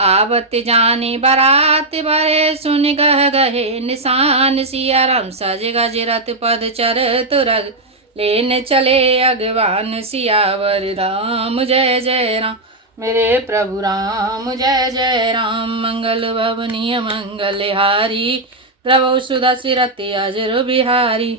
आवत जानी बारात भरे सुन गह गहे निशान। सिया राम सज गज रथ पद चरत रग लेने चले अगवान। सियावर राम जय जय राम मेरे प्रभु राम जय जय राम। मंगल भवनीय मंगल हारी द्रवौ सुदर्शन रति अजर बिहारी।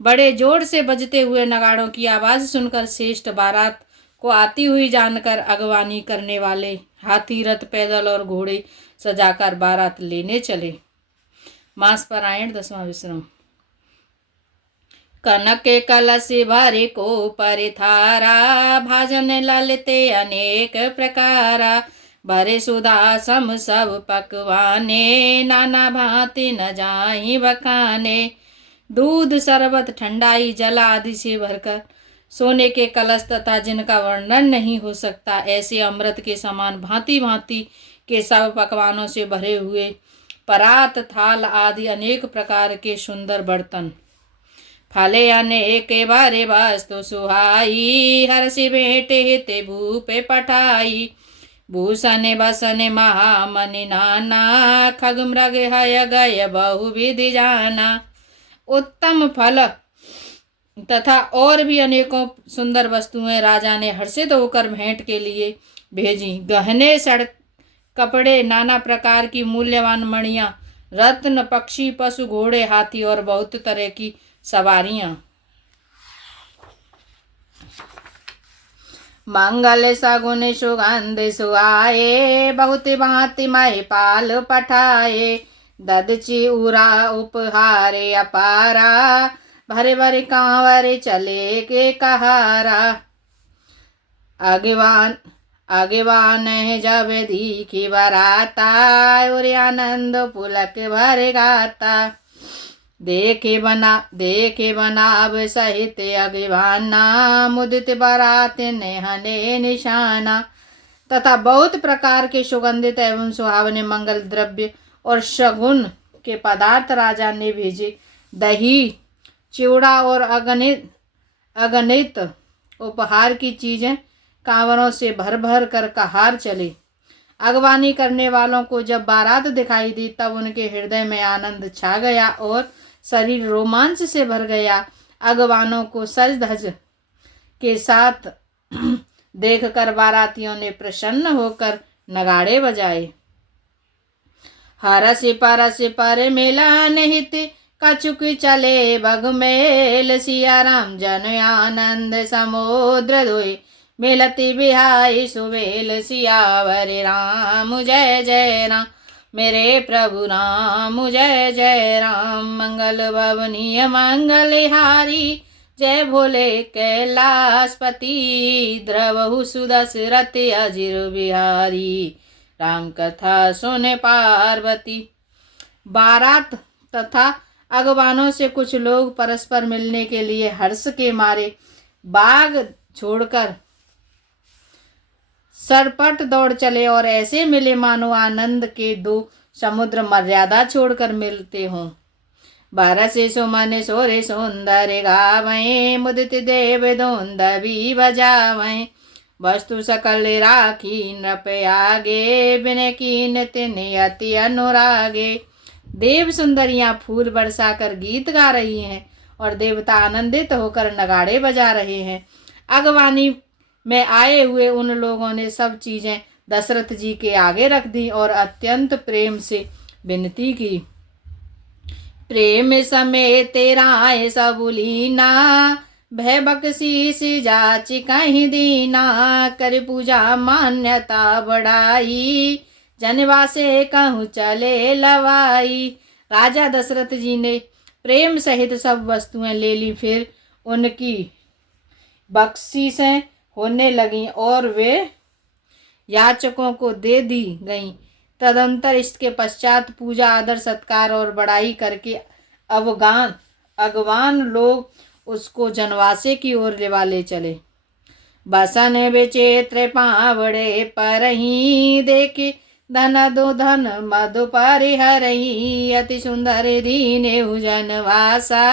बड़े जोर से बजते हुए नगाड़ों की आवाज़ सुनकर श्रेष्ठ बारात को आती हुई जानकर अगवानी करने वाले हाथी रथ पैदल और घोड़े सजाकर बारात लेने चले। मास पारायण 10वां विश्राम। कनक के कलश भरे को परिथारा भाजन ललते अनेक प्रकारा। भरे सुधा सम सब पकवाने नाना भांति न जाहि बखाने। दूध शरबत ठंडाई जल आदि से भरकर सोने के कलश तथा जिनका वर्णन नहीं हो सकता ऐसे अमृत के समान भांति भांति के सब पकवानों से भरे हुए परात थाल आदि अनेक प्रकार के सुंदर बर्तन। फले अनेक बारे वस्तु सुहाई हर्षि भेंटे हिते भूपे पठाई। भूषण बसन महामनि नाना खग मृग हय गय बहुविधि जाना। उत्तम फल तथा और भी अनेकों सुंदर वस्तुएं राजा ने हर्षित होकर भेंट के लिए भेजी। गहने सड़क कपड़े नाना प्रकार की मूल्यवान मणियां रत्न पक्षी पशु घोड़े हाथी और बहुत तरह की सवारियां। मंगल सगुन सुगंध सुआए बहुत भांति महिपाल पठाए। ददची उरा उपहारे अपारा भरे भरे कांवर चले के कहारा। आगेवान जब दीखी बराता और आनंद पुलक भर गाता। देखे बनाव सहित अगवाना मुदित बारात नेहने निशाना। तथा बहुत प्रकार के सुगंधित एवं सुहावने मंगल द्रव्य और शगुन के पदार्थ राजा ने भेजे। दही चिवड़ा और अगणित उपहार की चीजें कांवरों से भर भर कर कहार चले। अगवानी करने वालों को जब बारात दिखाई दी तब उनके हृदय में आनंद छा गया और शरीर रोमांच से भर गया। अगवानों को सज धज के साथ देखकर बारातियों ने प्रसन्न होकर नगाड़े बजाए। हरसि परसि पर मिलन हित कछुक चले बग मेल। सिया राम जन आनंद समुद्र दोय मिलति बिहाई सुबेल। सियावर राम जय जय राम मेरे प्रभु राम जय जय राम। मंगल भवनीय मंगलहारी जय भोले कैलाशपति द्रवहु सुदशरथ अजिर बिहारी। राम कथा सुने पार्वती। बारात तथा अगवानों से कुछ लोग परस्पर मिलने के लिए हर्ष के मारे बाग छोड़कर सरपट दौड़ चले और ऐसे मिले मानो आनंद के दो समुद्र मर्यादा छोड़कर मिलते हों। बारसे सुमन सोरे सुंदर गावैं मुदित देव दोंदवी बजावैं। वस्तु सकल राखी नृप आगे बिन कीन तिन अति अनुरागे। देव सुंदरियां फूल बरसाकर गीत गा रही हैं और देवता आनंदित होकर नगाड़े बजा रहे हैं। अगवानी में आए हुए उन लोगों ने सब चीजें दशरथ जी के आगे रख दी और अत्यंत प्रेम से विनती की। प्रेम समेत राय सबुलीना भय बख्शीश जाचि कहीं दीना। कर पूजा मान्यता बढ़ाई जनवासे कहूँ चले लवाई। राजा दशरथ जी ने प्रेम सहित सब वस्तुएं ले ली। फिर उनकी बख्शीशें होने लगीं और वे याचकों को दे दी गईं। तदंतर इसके पश्चात पूजा आदर सत्कार और बड़ाई करके अगवान लोग उसको जनवासे की ओर ले चले। बसन विचित्र पावड़े परही देखे धन दो धन मधु परिहरही। अति सुंदर दीने जनवासा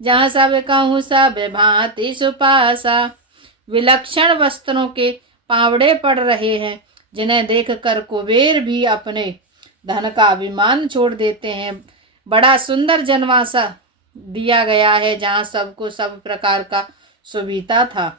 जहाँ सब कहूँ सब भांति सुपासा। विलक्षण वस्त्रों के पावड़े पड़ रहे हैं जिन्हें देखकर कुबेर भी अपने धन का अभिमान छोड़ देते हैं। बड़ा सुंदर जनवासा दिया गया है, जहाँ सबको सब प्रकार का सुविधा था।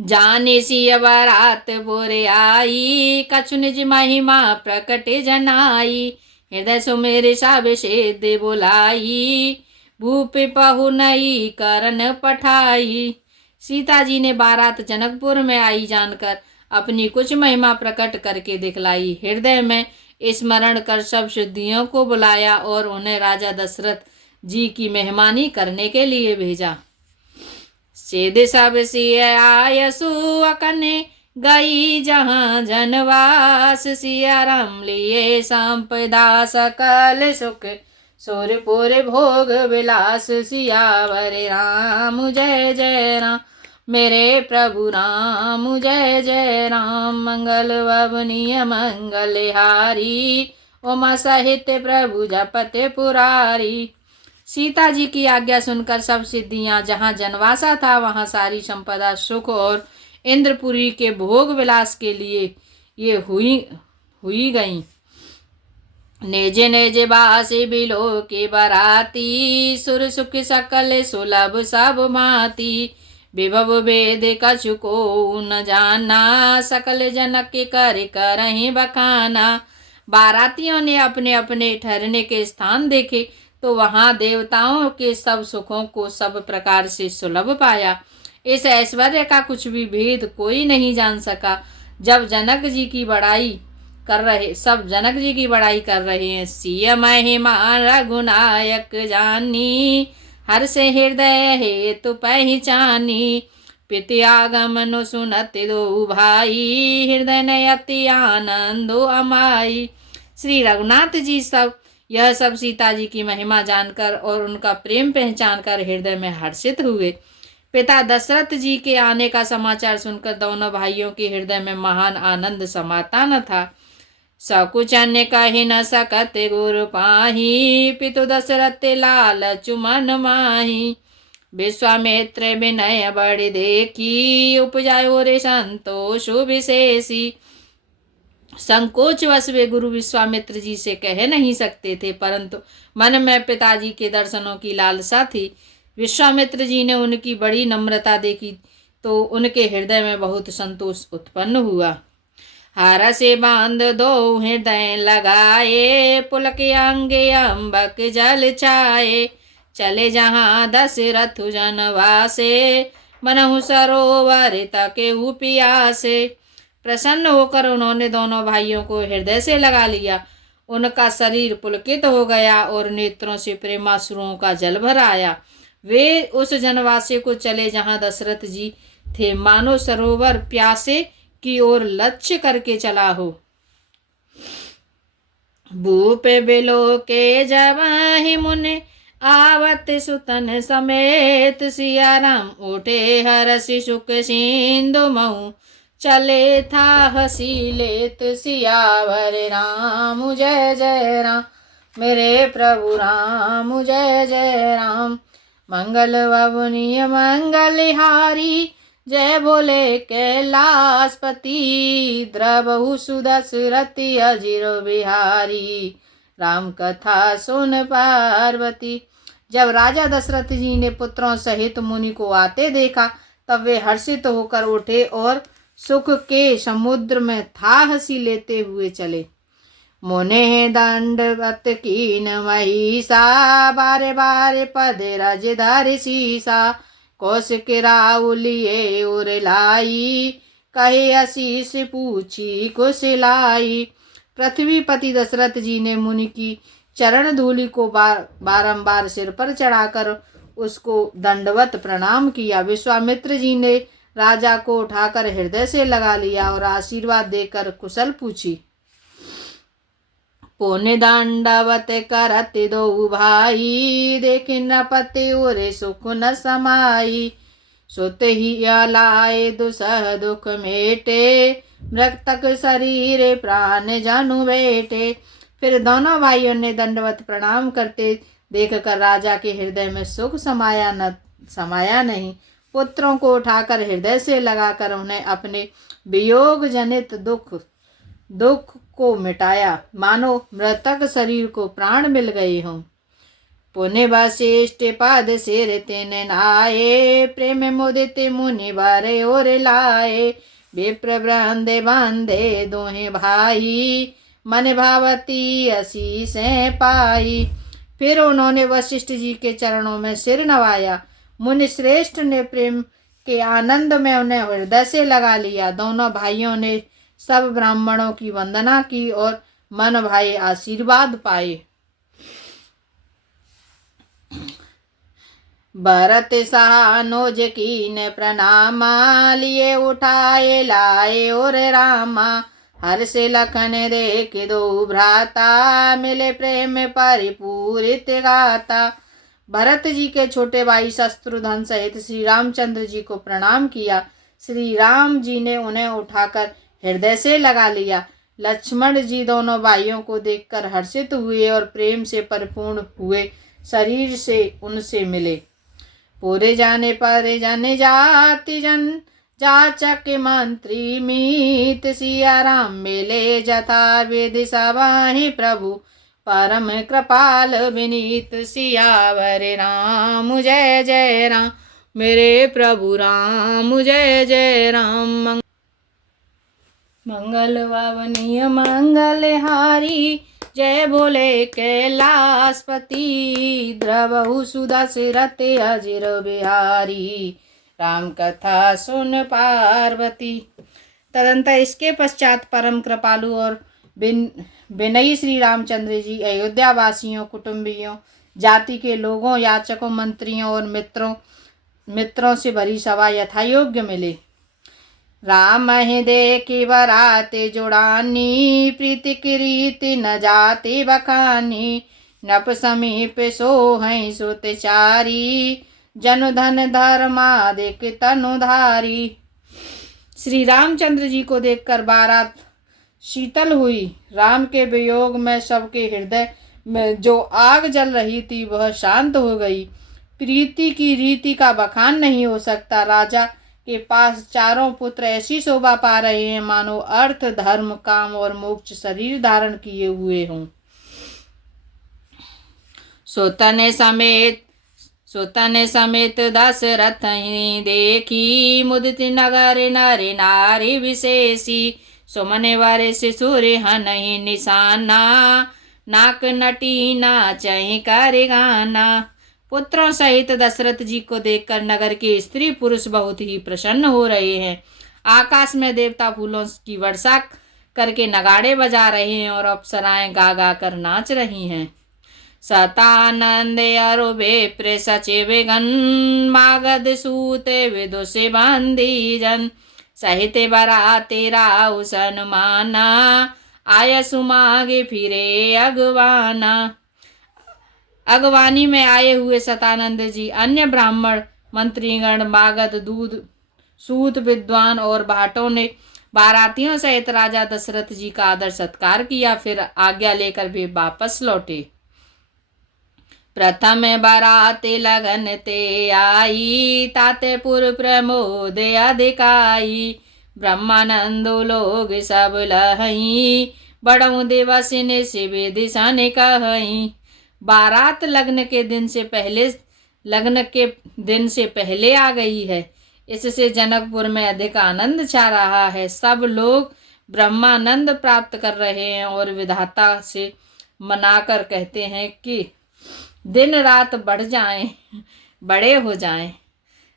जाने सी बारात बोरे आई, कछु निज महिमा प्रकट जनाई। हृदय सुमेरे सब सेद बोलाई, भूप पहु नई करन पठाई। सीता जी ने बारात जनकपुर में आई जानकर अपनी कुछ महिमा प्रकट करके दिखलाई। हृदय में स्मरण कर सब सिद्धियों को बुलाया और उन्हें राजा दशरथ जी की मेहमानी करने के लिए भेजा। सिद्ध सब सिय आयसु अकने, गई जहाँ जनवास। सिया राम लिए संपदा सकल सुख, सुरपुर भोग विलास। सियावर राम जय जय राम, मेरे प्रभु राम जय जय राम। मंगल ववनीय मंगलहारी, उमा सहित प्रभु जपत पुरारी। सीता जी की आज्ञा सुनकर सब सिद्धियां जहाँ जनवासा था वहाँ सारी संपदा सुख और इंद्रपुरी के भोग विलास के लिए ये हुई गईं। नेज नेज बासी बिलो के बराती, सुर सुख सकल सुलभ सब माती। विभव वेद कछु को न जाना, सकल जनक के कर करहि बखाना। बारातियों ने अपने अपने ठहरने के स्थान देखे तो वहां देवताओं के सब सुखों को सब प्रकार से सुलभ पाया। इस ऐश्वर्य का कुछ भी भेद कोई नहीं जान सका। सब जनक जी की बड़ाई कर रहे हैं। सिय महिमा रघुनायक जानी, हर से हृदय हेतु पहचानी। पिति आगमन सुनत दो भाई, हृदय ने अति आनंदो अमाई। श्री रघुनाथ जी यह सब सीता जी की महिमा जानकर और उनका प्रेम पहचान कर हृदय में हर्षित हुए। पिता दशरथ जी के आने का समाचार सुनकर दोनों भाइयों के हृदय में महान आनंद समाता न था। सकुच अन्य कहि न सकत गुरु पाही, पितु दशरथ लाल चुमन माही। विश्वामित्र विनय बड़ि देखी, उपजायो रे संतोष विशेषी। संकोचवश वे गुरु विश्वामित्र जी से कह नहीं सकते थे, परंतु मन में पिताजी के दर्शनों की लालसा थी। विश्वामित्र जी ने उनकी बड़ी नम्रता देखी तो उनके हृदय में बहुत संतोष उत्पन्न हुआ। हार से बांध दो हृदय लगाए, पुलक अंगे अम्बक जल छाए। चले जहाँ दशरथ जनवासे, मनहु सरोवर तके पियासे। प्रसन्न होकर उन्होंने दोनों भाइयों को हृदय से लगा लिया। उनका शरीर पुलकित हो गया और नेत्रों से प्रेमाश्रुओं का जल भर आया। वे उस जनवासे को चले जहाँ दशरथ जी थे, मानो सरोवर प्यासे की ओर लक्ष्य करके चला हो। भूप बिलो के जवाहि मुने, आवत सुतन समेत। सिया राम उठे हरषि सुख सिंधु महु, चले था हसी लेत। सियावर राम जय जय राम, मेरे प्रभु राम जय जय राम। मंगल ववनीय मंगलहारी, जय बोले कैलाशपति। द्रवहु सुदशरथ अजिर बिहारी, राम कथा सुन पार्वती। जब राजा दशरथ जी ने पुत्रों सहित मुनि को आते देखा तब वे हर्षित होकर उठे और सुख के समुद्र में था हंसी लेते हुए चले। मुने दंडवत कीन महिषा, बारे बारे पद रज धर सीसा। कौशिक राउलिए उर लाई, कहे आशीष पूछी कुशलाई। पृथ्वीपति दशरथ जी ने मुनि की चरण धूलि को बारंबार सिर पर चढ़ाकर उसको दंडवत प्रणाम किया। विश्वामित्र जी ने राजा को उठाकर हृदय से लगा लिया और आशीर्वाद देकर कुशल पूछी। पुण्य दंडवत करत दो भाई, देख नृपति उरे सुख न समाई। सुत ही लाए दुसह दुख मेटे, मृतक शरीर प्राण जानु बेटे। फिर दोनों भाइयों ने दंडवत प्रणाम करते देखकर राजा के हृदय में सुख समाया नहीं। पुत्रों को उठाकर हृदय से लगाकर उन्हें अपने वियोग जनित दुख को मिटाया, मानो मृतक शरीर को प्राण मिल गए हों। पुण्य वशिष्ठ पाद सिर तिन नाये, प्रेम मुदित मुनि बारे और लाए। विप्र वृंदे बांधे दोहे भाई, मन भावती आशीष पाई। फिर उन्होंने वशिष्ठ जी के चरणों में सिर नवाया। मुनि श्रेष्ठ ने प्रेम के आनंद में उन्हें हृदय से लगा लिया। दोनों भाइयों ने सब ब्राह्मणों की वंदना की और मन भाई आशीर्वाद पाए। भरत सानुज कीन प्रणामा, लिए उठाए लाए और रामा। हर्ष लखन देख दो भ्राता, मिले प्रेम परिपूरित गाता। भरत जी के छोटे भाई शत्रुघ्न सहित श्री रामचंद्र जी को प्रणाम किया। श्री राम जी ने उन्हें उठाकर हृदय से लगा लिया। लक्ष्मण जी दोनों भाइयों को देखकर हर्षित हुए और प्रेम से परिपूर्ण हुए शरीर से उनसे मिले। पूरे जाने पर जाने जाति जन, जाचक मंत्री मीत। सिया राम मिले जथा विधि सवाहि, प्रभु परम कृपाल विनीत। सियावर राम जय जय राम, मेरे प्रभु राम जय जय राम। मंगल वावनीय मंगलहारी, जय बोले कैलाशपति। द्रवहु सुधा सिरते अजिर बिहारी, राम कथा सुन पार्वती। तदंतर इसके पश्चात परम कृपालु और विनयी श्री रामचंद्र जी अयोध्या वासियों, कुटुंबियों, जाति के लोगों, याचकों, मंत्रियों और मित्रों से भरी सभा यथायोग्य मिले। राम ही देखी बराते जुड़ानी, प्रीति की रीति न जाति बखानी। नप समीप सोहै सुतचारी, जन धन धर्मादिक तनुधारी। श्री रामचंद्र जी को देखकर बारात शीतल हुई। राम के वियोग में सबके हृदय में जो आग जल रही थी वह शांत हो गई। प्रीति की रीति का बखान नहीं हो सकता। राजा के पास चारों पुत्र ऐसी शोभा पा रहे हैं मानो अर्थ, धर्म, काम और मोक्ष शरीर धारण किए हुए हों। सोतन समेत दशरथ देखी, मुदित नगर नर नारी विशेषी। सुमन वर शिशुर हनहि निशाना, नाक नटी नाचहि कर गाना। पुत्रों सहित दशरथ जी को देखकर नगर के स्त्री पुरुष बहुत ही प्रसन्न हो रहे हैं। आकाश में देवता फूलों की वर्षा करके नगाड़े बजा रहे हैं और अप्सराएं गा गा कर नाच रही हैं। सतानंद अरुबे सचिव गण, मागध सूते विदुषे बंदी जन। सहित बराते राउ सनमाना, आय सुमागे फिरे अगवाना। अगवानी में आए हुए सतानंद जी, अन्य ब्राह्मण, मंत्रीगण, मागध, दूध, सूत, विद्वान और भाटों ने बारातियों सहित राजा दशरथ जी का आदर सत्कार किया। फिर आज्ञा लेकर वे वापस लौटे। प्रथम बाराते लगन ते आई, तातेपुर प्रमोद अधिकाई। ब्रह्मानंदो लोग सब लहई, बड़ऊ दिवसिन शिव दिशा ने कहई। बारात लग्न के दिन से पहले आ गई है। इससे जनकपुर में अधिक आनंद छा रहा है। सब लोग ब्रह्मानंद प्राप्त कर रहे हैं और विधाता से मनाकर कहते हैं कि दिन रात बढ़ जाएं, बड़े हो जाएं।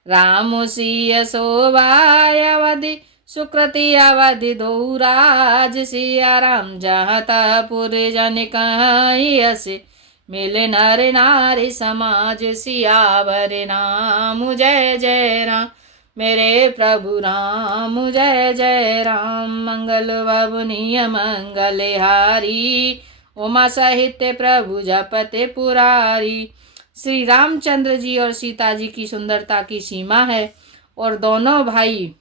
राम सिय शोभावधि, सुकृति अवधि दो राज। सिया राम जहाँ पुर जन कहीं असे, मिले नर नारी समाज। सियावर राम जय जय राम, मेरे प्रभु राम जय जय राम। मंगल वावनीय मंगलहारी, उमा सहित प्रभु जपते पुरारी। श्री रामचंद्र जी और सीता जी की सुंदरता की सीमा है और दोनों भाई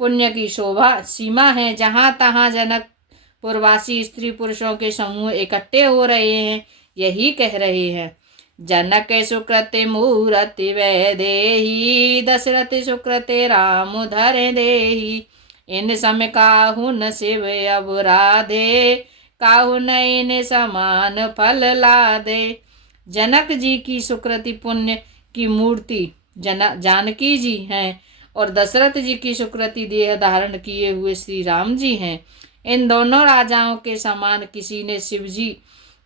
पुण्य की शोभा सीमा है। जहाँ तहाँ जनकपुरवासी स्त्री पुरुषों के समूह इकट्ठे हो रहे हैं, यही कह रहे हैं। जनक सुकृति मूर्ति वै देही, दशरथ सुकृति राम धर देही। इन सम काहू न शिव अब राधे, काहू न इन समान फल लादे। जनक जी की सुकृति पुण्य की मूर्ति जानकी जी हैं और दशरथ जी की सुकृति देह धारण किए हुए श्री राम जी हैं। इन दोनों राजाओं के समान किसी ने शिव जी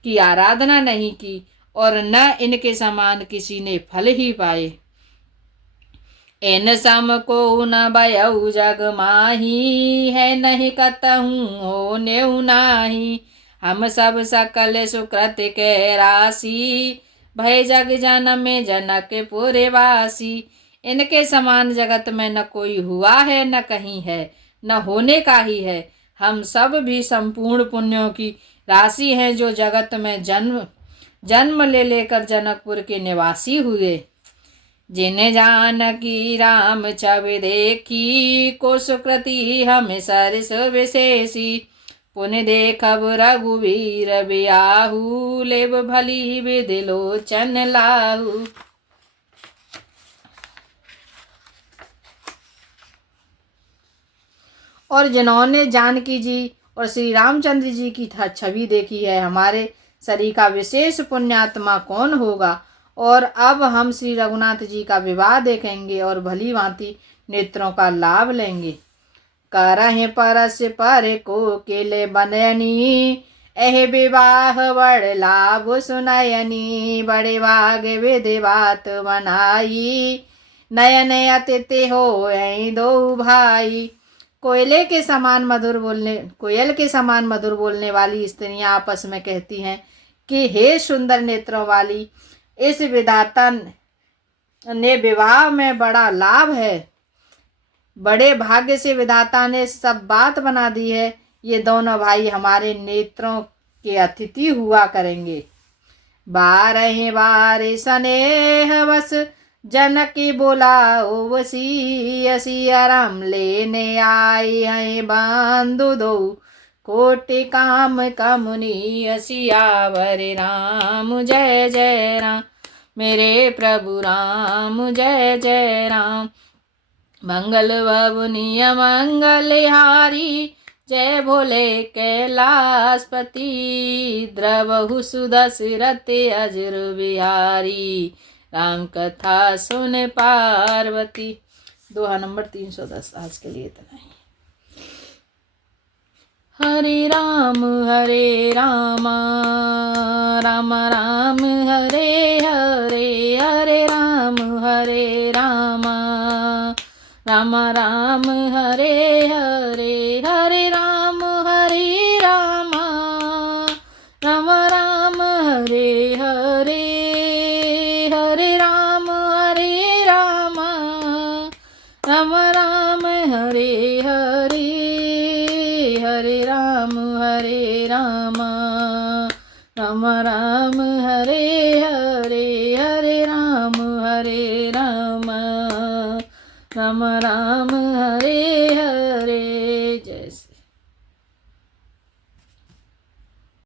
की आराधना नहीं की और न इनके समान किसी ने फल ही पाए। इन सम को न भयउ जग माही, है नहीं कतहु हो नेउ नाही। हम सब सकल सुकृत के राशि, भय जग जन में जनक पुर वासी। इनके समान जगत में न कोई हुआ है न कहीं है न होने का ही है। हम सब भी संपूर्ण पुण्यों की राशि हैं जो जगत में जन्म ले लेकर जनकपुर के निवासी हुए। जिन जानकी राम छवि देखी, को सुकृति हम सरस विशेषी। पुण्य देखब रघुवीर बियाहू, लेब भली विधि लोचन लाहू। और जिन्होंने जानकी जी और श्री रामचंद्र जी की छवि देखी है, हमारे शरीर का विशेष पुण्यात्मा कौन होगा। और अब हम श्री रघुनाथ जी का विवाह देखेंगे और भली भांति नेत्रों का लाभ लेंगे। करहि परस पर को केले बनयनी, एह विवाह बड़ लाभ सुनयनी। बड़े भाग विधि बात बनाई, नयन अतिथि हो दो भाई। कोयल के समान मधुर बोलने वाली स्त्रियां आपस में कहती हैं कि हे सुंदर नेत्रों वाली, इस विधाता ने विवाह में बड़ा लाभ है। बड़े भाग्य से विधाता ने सब बात बना दी है। ये दोनों भाई हमारे नेत्रों के अतिथि हुआ करेंगे। बारह बार स्नेह बस जनकी बोलाओ वसी, सिया राम लेने आई हैं बांधु दो। कोटि काम कमुनि सियावर राम, जय जय राम मेरे प्रभु राम, जय जय राम। मंगल भवनीय मंगलहारी, जय भोले कैलाशपति। द्रवहु सुदशरथ अजर बिहारी, राम कथा सुन पार्वती। दोहा नंबर 310। आज के लिए इतना ही। हरे राम राम राम हरे हरे, हरे राम राम राम हरे हरे, हरे राम राम राम हरे हरे, हरे राम राम राम हरे हरे, हरे राम राम राम हरे हरे, हरे राम राम राम हरे हरे।